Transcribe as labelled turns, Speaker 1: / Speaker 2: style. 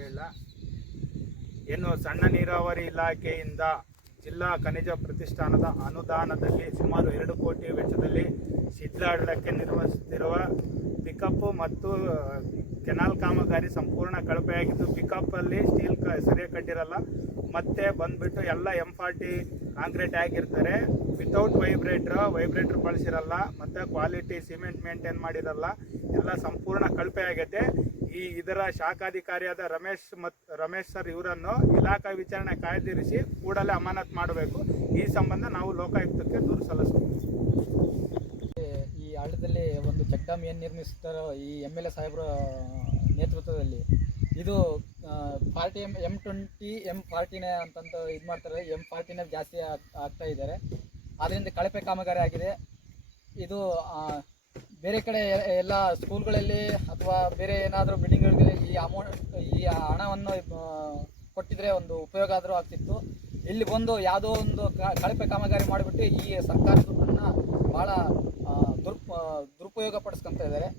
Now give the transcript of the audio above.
Speaker 1: ಹೇಳ ಏನು ಸಣ್ಣ ನೀರಾವರಿ ಇಲಾಖೆಯಿಂದ ಜಿಲ್ಲಾ ಖನಿಜ ಪ್ರತಿಷ್ಠಾನದ ಅನುದಾನದಲ್ಲಿ ಸುಮಾರು ಎರಡು ಕೋಟಿ ವೆಚ್ಚದಲ್ಲಿ ಶಿಥಿಲಾಡಲಕ್ಕೆ ನಿರ್ವಹಿಸುತ್ತಿರುವ ಪಿಕಪ್ ಮತ್ತು ಕೆನಾಲ್ ಕಾಮಗಾರಿ ಸಂಪೂರ್ಣ ಕಳಪೆಯಾಗಿದ್ದು, ಪಿಕಪ್ ಅಲ್ಲಿ ಸ್ಟೀಲ್ ಕ ಸರಿಯಾಗಿ ಕಟ್ಟಿರಲ್ಲ. ಮತ್ತೆ ಬಂದ್ಬಿಟ್ಟು ಎಲ್ಲ ಎಂ ಫಾರ್ಟಿ ಕಾಂಕ್ರೀಟ್ ಆಗಿರ್ತಾರೆ. ವಿತೌಟ್ ವೈಬ್ರೇಟ್ರ್ ವೈಬ್ರೇಟ್ರ್ ಬಳಸಿರಲ್ಲ. ಮತ್ತೆ ಕ್ವಾಲಿಟಿ ಸಿಮೆಂಟ್ ಮೇಂಟೈನ್ ಮಾಡಿರಲ್ಲ. ಎಲ್ಲ ಸಂಪೂರ್ಣ ಕಳಪೆ ಆಗೈತೆ ಈ ಇದರ ಶಾಖಾಧಿಕಾರಿಯಾದ ರಮೇಶ್ ಮತ್, ರಮೇಶ್ ಸರ್ ಇವರನ್ನು ಇಲಾಖಾ ವಿಚಾರಣೆ ಕಾಯ್ದಿರಿಸಿ ಕೂಡಲೇ ಅಮಾನತ್ ಮಾಡಬೇಕು. ಈ ಸಂಬಂಧ ನಾವು ಲೋಕಾಯುಕ್ತಕ್ಕೆ ದೂರು ಸಲ್ಲಿಸ್ತೀವಿ.
Speaker 2: ಈ ಹಳ್ಳದಲ್ಲಿ ಒಂದು ಚೆಕ್ ಡ್ಯಾಮ್ ಏನು ನಿರ್ಮಿಸ್ತಾರೋ ಈ ಎಂ ಎಲ್ ಎ ಸಾಹೇಬ್ರ ನೇತೃತ್ವದಲ್ಲಿ ಇದು forty M M twenty, M ಫಾರ್ಟಿನೇ ಅಂತಂತ ಇದು ಮಾಡ್ತಾರೆ. ಎಂ ಫಾರ್ಟಿನೇ ಜಾಸ್ತಿ ಆಗ್- ಆಗ್ತಾ ಇದ್ದಾರೆ. ಅದರಿಂದ ಕಳಪೆ ಕಾಮಗಾರಿ ಆಗಿದೆ. ಇದು ಬೇರೆ ಕಡೆ ಎಲ್ಲ ಸ್ಕೂಲ್ಗಳಲ್ಲಿ ಅಥವಾ ಬೇರೆ ಏನಾದರೂ ಬಿಲ್ಡಿಂಗ್ಗಳಿಗೆ ಈ ಅಮೌಂಟ್ ಈ ಹಣವನ್ನು ಕೊಟ್ಟಿದ್ರೆ ಒಂದು ಉಪಯೋಗ ಆದರೂ ಆಗ್ತಿತ್ತು. ಇಲ್ಲಿ ಬಂದು ಯಾವುದೋ ಒಂದು ಕಳಪೆ ಕಾಮಗಾರಿ ಮಾಡಿಬಿಟ್ಟು ಈ ಸರ್ಕಾರದ ದುಡ್ಡನ್ನು ಭಾಳ ದುರ್ ದುರುಪಯೋಗ ಪಡಿಸ್ಕೊಂತ ಇದ್ದಾರೆ.